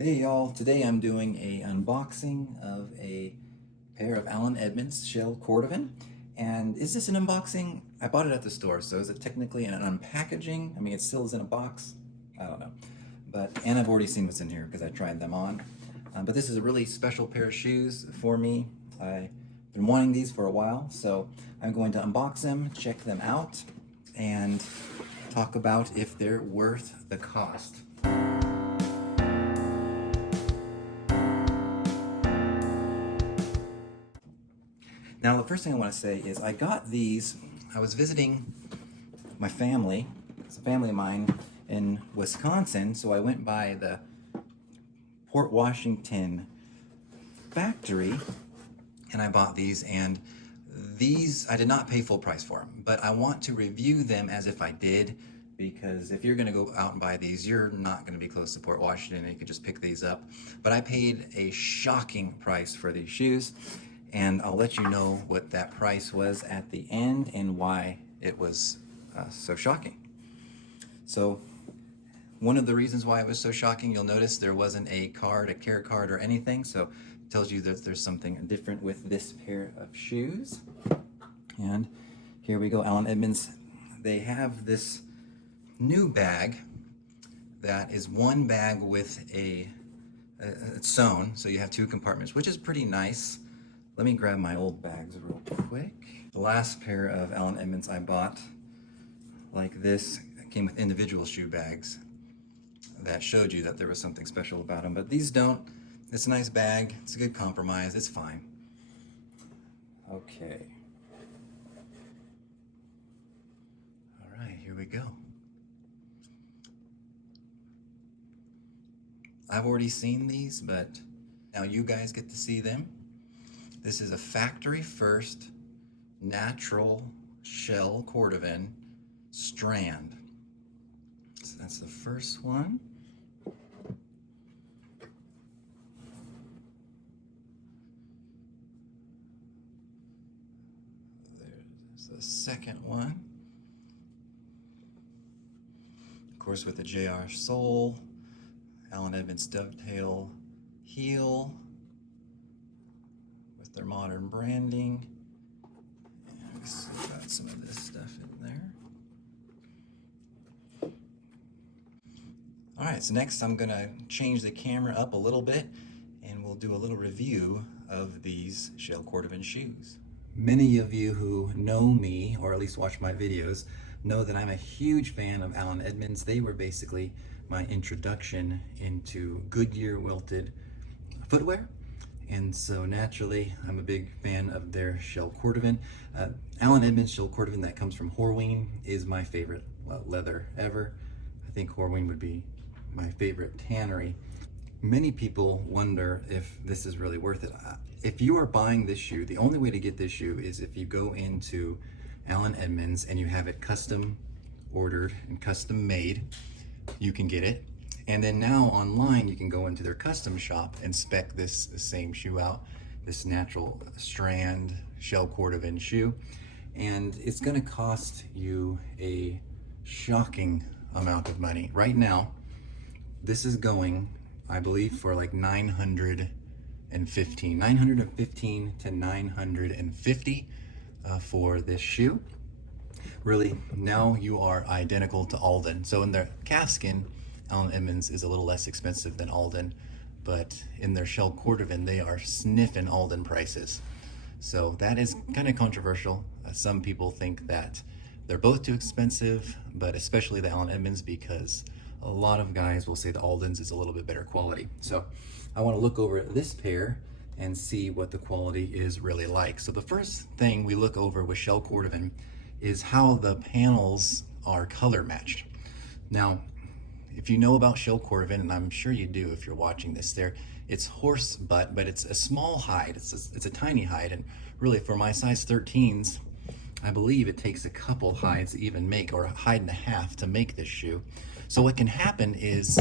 Hey y'all, today I'm doing a unboxing of a pair of Allen Edmonds Shell Cordovan. And is this an unboxing? I bought it at the store, so is it technically an unpackaging? I mean, it still is in a box. I don't know. And I've already seen what's in here because I tried them on. But this is a really special pair of shoes for me. I've been wanting these for a while, so I'm going to unbox them, check them out, and talk about if they're worth the cost. Now, the first thing I want to say is I got these, I was visiting my family, it's a family of mine in Wisconsin, so I went by the Port Washington factory and I bought these, and these I did not pay full price for them, but I want to review them as if I did, because if you're going to go out and buy these, you're not going to be close to Port Washington and you can just pick these up. But I paid a shocking price for these shoes, and I'll let you know what that price was at the end and why it was so shocking. So one of the reasons why it was so shocking, you'll notice there wasn't a care card or anything, so it tells you that there's something different with this pair of shoes. And here we go, Allen Edmonds. They have this new bag that is one bag with it's sewn, so you have two compartments, which is pretty nice. Let me grab my old bags real quick. The last pair of Allen Edmonds I bought like this came with individual shoe bags that showed you that there was something special about them, but these don't. It's a nice bag, it's a good compromise, it's fine. Okay. All right, here we go. I've already seen these, but now you guys get to see them. This is a factory first Natural Shell Cordovan strand. So that's the first one. There's the second one. Of course, with the JR sole, Allen Edmonds dovetail heel with their modern branding. And we've got some of this stuff in there. All right, so next I'm gonna change the camera up a little bit and we'll do a little review of these Shell Cordovan shoes. Many of you who know me, or at least watch my videos, know that I'm a huge fan of Allen Edmonds. They were basically my introduction into Goodyear welted footwear. And so naturally, I'm a big fan of their Shell Cordovan. Allen Edmonds Shell Cordovan that comes from Horween is my favorite leather ever. I think Horween would be my favorite tannery. Many people wonder if this is really worth it. If you are buying this shoe, the only way to get this shoe is if you go into Allen Edmonds and you have it custom ordered and custom made, you can get it. And then now online, you can go into their custom shop and spec this same shoe out, this natural strand Shell Cordovan shoe. And it's gonna cost you a shocking amount of money. Right now, this is going, I believe, for like $915 to $950 for this shoe. Really, now you are identical to Alden. So in their calfskin, Allen Edmonds is a little less expensive than Alden, but in their Shell Cordovan, they are sniffing Alden prices. So that is kind of controversial. Some people think that they're both too expensive, but especially the Allen Edmonds, because a lot of guys will say the Aldens is a little bit better quality. So I want to look over at this pair and see what the quality is really like. So the first thing we look over with Shell Cordovan is how the panels are color matched. Now, if you know about Shell Cordovan, and I'm sure you do if you're watching this there, it's horse butt, but it's a small hide. It's a tiny hide, and really for my size 13s, I believe it takes a couple hides to even make, or a hide and a half to make this shoe. So what can happen is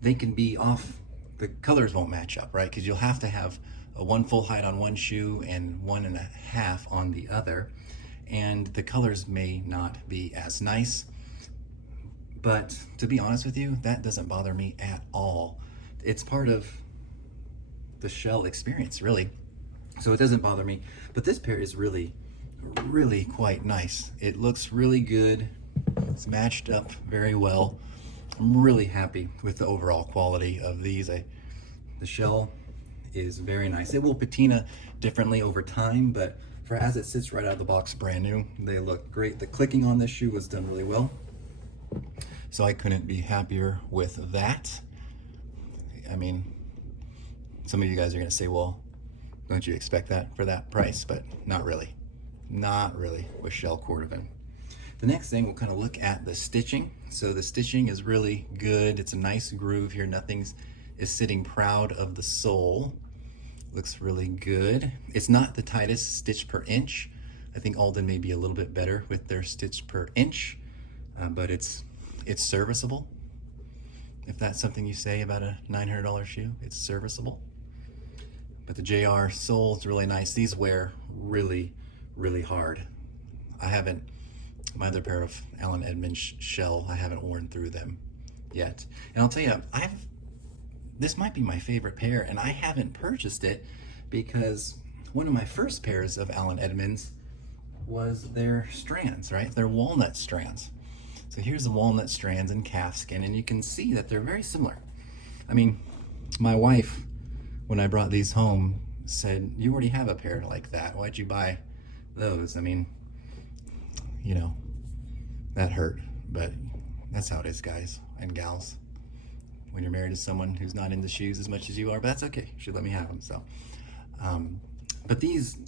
they can be off, the colors won't match up, right? Because you'll have to have a one full hide on one shoe and 1.5 on the other, and the colors may not be as nice. But to be honest with you, that doesn't bother me at all. it's part of the shell experience, really. So it doesn't bother me. But this pair is really, really quite nice. It looks really good. It's matched up very well. I'm really happy with the overall quality of these. The shell is very nice. It will patina differently over time, but for as it sits right out of the box brand new, they look great. The clicking on this shoe was done really well. So I couldn't be happier with that. I mean, some of you guys are gonna say, well, don't you expect that for that price? But not really. Not really with Shell Cordovan. The next thing, we'll kind of look at the stitching. So the stitching is really good. It's a nice groove here. Nothing's is sitting proud of the sole. Looks really good. It's not the tightest stitch per inch. I think Alden may be a little bit better with their stitch per inch, but it's serviceable. If that's something you say about a $900 shoe, it's serviceable. But the JR sole is really nice. These wear really, really hard. I haven't, my other pair of Allen Edmonds Shell, I haven't worn through them yet. And I'll tell you, this might be my favorite pair, and I haven't purchased it because one of my first pairs of Allen Edmonds was their strands, right? Their walnut strands. So here's the walnut strands and calfskin, and you can see that they're very similar. I mean, my wife, when I brought these home, said, you already have a pair like that. Why'd you buy those? I mean, you know, that hurt, but that's how it is, guys and gals. When you're married to someone who's not into shoes as much as you are, but that's okay. You should let me have them. So, but these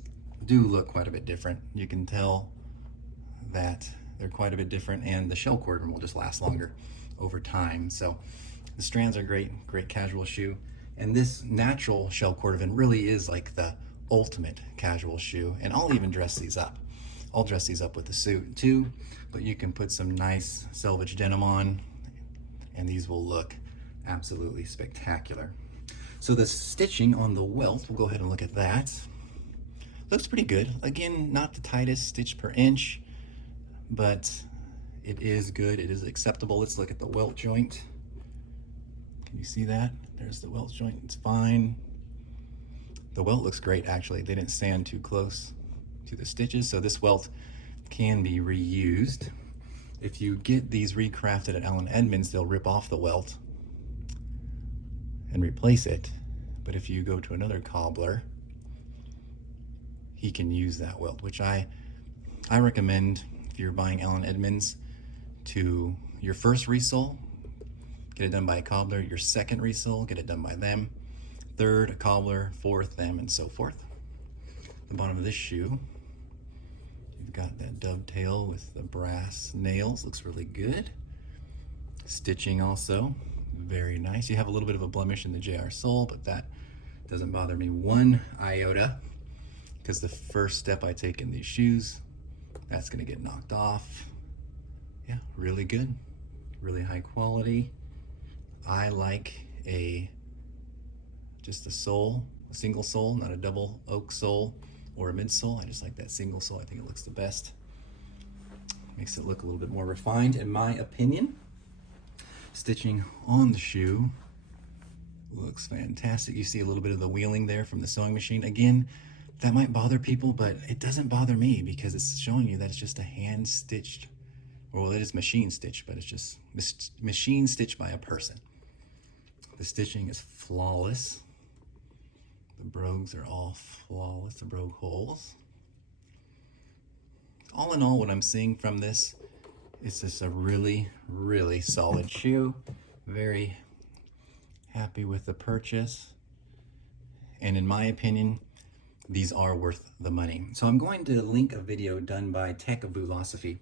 do look quite a bit different. You can tell that they're quite a bit different, and the Shell Cordovan will just last longer over time. So the strands are great, great casual shoe. And this Natural Shell Cordovan really is like the ultimate casual shoe. And I'll even dress these up. I'll dress these up with the suit too, but you can put some nice selvage denim on, and these will look absolutely spectacular. So the stitching on the Welt, we'll go ahead and look at that. Looks pretty good. Again, not the tightest stitch per inch, but it is good. It is acceptable. Let's look at the Welt joint. Can you see that? There's the Welt joint. It's fine. The Welt looks great, actually. They didn't stand too close to the stitches, so this Welt can be reused. If you get these recrafted at Allen Edmonds, they'll rip off the Welt and replace it. But if you go to another cobbler, he can use that Welt, which I recommend if you're buying Allen Edmonds to your first resole, get it done by a cobbler. Your second resole, get it done by them. Third, a cobbler. Fourth, them, and so forth. The bottom of this shoe, you've got that dovetail with the brass nails. Looks really good. Stitching also very nice. You have a little bit of a blemish in the JR sole, but that doesn't bother me one iota, because the first step I take in these shoes, that's going to get knocked off. Yeah, really good, really high quality. I like just a sole, a single sole, not a double oak sole or a midsole. I just like that single sole. I think it looks the best. Makes it look a little bit more refined, in my opinion. Stitching on the shoe looks fantastic. You see a little bit of the wheeling there from the sewing machine. Again, that might bother people, but it doesn't bother me because it's showing you that it's just a hand stitched, well, it is machine stitched, but it's just machine stitched by a person. The stitching is flawless. The brogues are all flawless, the brogue holes. All in all, what I'm seeing from this, it's just a really, really solid shoe. Very happy with the purchase. And in my opinion, these are worth the money. So I'm going to link a video done by Tech of Bootlosophy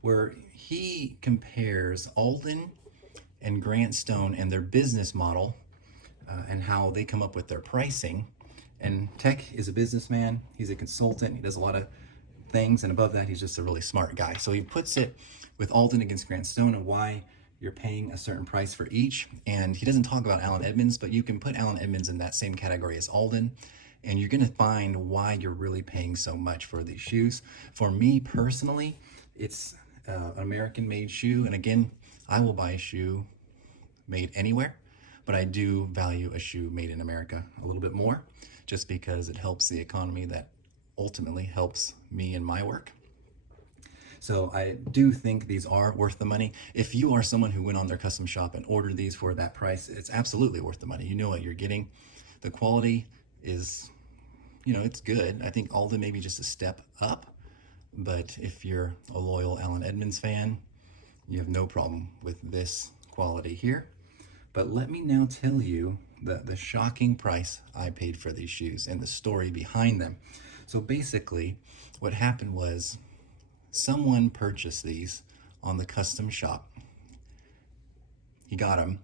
where he compares Alden and Grant Stone and their business model and how they come up with their pricing. And Tech is a businessman, he's a consultant, he does a lot of things, and above that, he's just a really smart guy. So he puts it with Alden against Grant Stone and why you're paying a certain price for each. And he doesn't talk about Allen Edmonds, but you can put Allen Edmonds in that same category as Alden, and you're gonna find why you're really paying so much for these shoes. For me personally, it's an American-made shoe, and again, I will buy a shoe made anywhere, but I do value a shoe made in America a little bit more, just because it helps the economy that ultimately helps me in my work. So I do think these are worth the money. If you are someone who went on their custom shop and ordered these for that price, it's absolutely worth the money. You know what you're getting. The quality is, you know, it's good. I think Alden maybe just a step up, but if you're a loyal Allen Edmonds fan, you have no problem with this quality here. But let me now tell you the shocking price I paid for these shoes and the story behind them. So basically, what happened was someone purchased these on the custom shop. He got them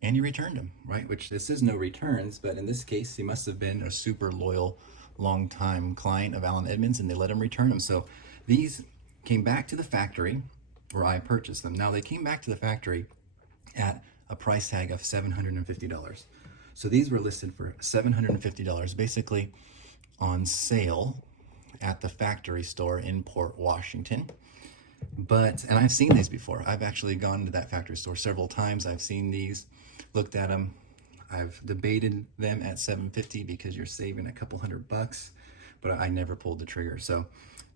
and he returned them, right? Which this is no returns, but in this case, he must have been a super loyal, long-time client of Allen Edmonds, and they let him return them. So these came back to the factory where I purchased them. Now they came back to the factory at a price tag of $750. So these were listed for $750, basically on sale at the factory store in Port Washington. But, and I've seen these before. I've actually gone to that factory store several times. I've seen these, looked at them. I've debated them at $750 because you're saving a couple $100, but I never pulled the trigger. So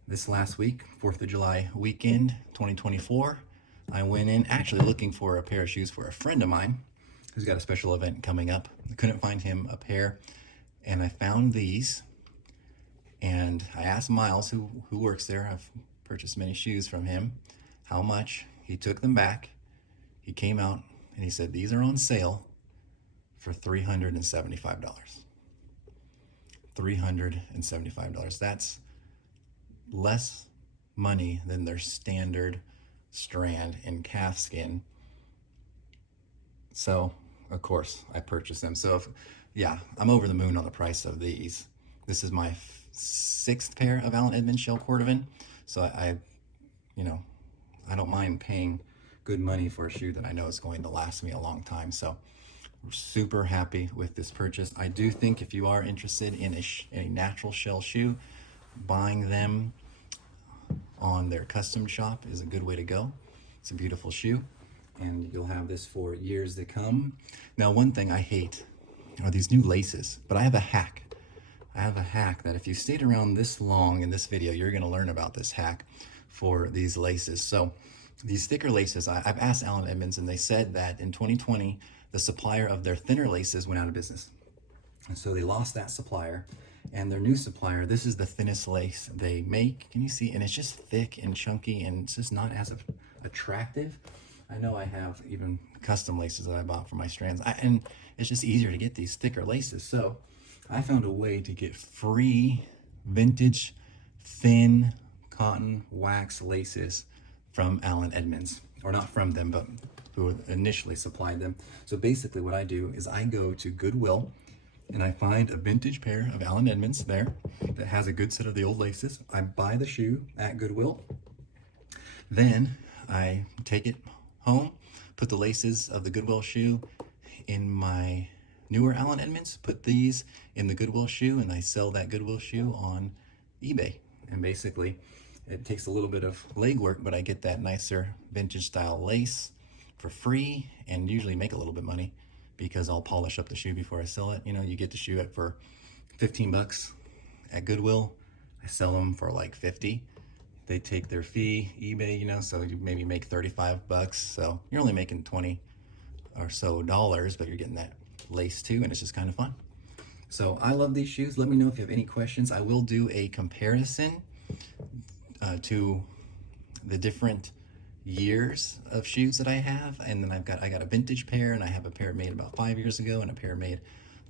this last week, 4th of July weekend, 2024, I went in actually looking for a pair of shoes for a friend of mine who's got a special event coming up. I couldn't find him a pair, and I found these. And I asked Miles, who works there, I've purchased many shoes from him, how much. He took them back. He came out and he said, these are on sale for $375. $375. That's less money than their standard strand in calfskin. So, of course, I purchased them. So, yeah, I'm over the moon on the price of these. This is my 6th pair of Allen Edmonds Shell Cordovan. So I don't mind paying good money for a shoe that I know is going to last me a long time. So we're super happy with this purchase. I do think if you are interested in a natural shell shoe, buying them on their custom shop is a good way to go. It's a beautiful shoe, and you'll have this for years to come. Now, one thing I hate are these new laces, but I have a hack. I have a hack that if you stayed around this long in this video, you're gonna learn about this hack for these laces. So these thicker laces, I've asked Allen Edmonds, and they said that in 2020, the supplier of their thinner laces went out of business. And so they lost that supplier, and their new supplier, this is the thinnest lace they make. Can you see? And it's just thick and chunky, and it's just not as attractive. I know I have even custom laces that I bought for my strands, and it's just easier to get these thicker laces. So I found a way to get free vintage thin cotton wax laces from Allen Edmonds, or not from them, but who initially supplied them. So basically what I do is I go to Goodwill and I find a vintage pair of Allen Edmonds there that has a good set of the old laces. I buy the shoe at Goodwill. Then I take it home, put the laces of the Goodwill shoe in my newer Allen Edmonds, put these in the Goodwill shoe, and I sell that Goodwill shoe on eBay. And basically, it takes a little bit of legwork, but I get that nicer vintage style lace for free, and usually make a little bit money because I'll polish up the shoe before I sell it. You know, you get the shoe at for 15 bucks at Goodwill. I sell them for like 50. They take their fee, eBay, you know, so you maybe make 35 bucks. So you're only making 20 or so dollars, but you're getting that lace too, and it's just kind of fun. So I love these shoes. Let me know if you have any questions. I will do a comparison to the different years of shoes that I have, and then I got a vintage pair, and I have a pair made about 5 years ago and a pair made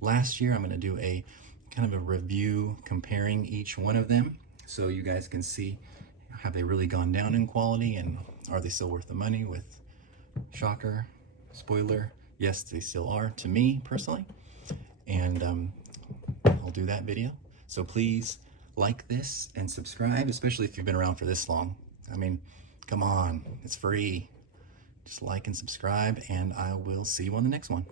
last year. I'm going to do a kind of a review comparing each one of them so you guys can see, have they really gone down in quality, and are they still worth the money? With shocker, spoiler, yes, they still are to me personally. And I'll do that video. So please like this and subscribe, especially if you've been around for this long. I mean, come on, it's free. Just like and subscribe, and I will see you on the next one.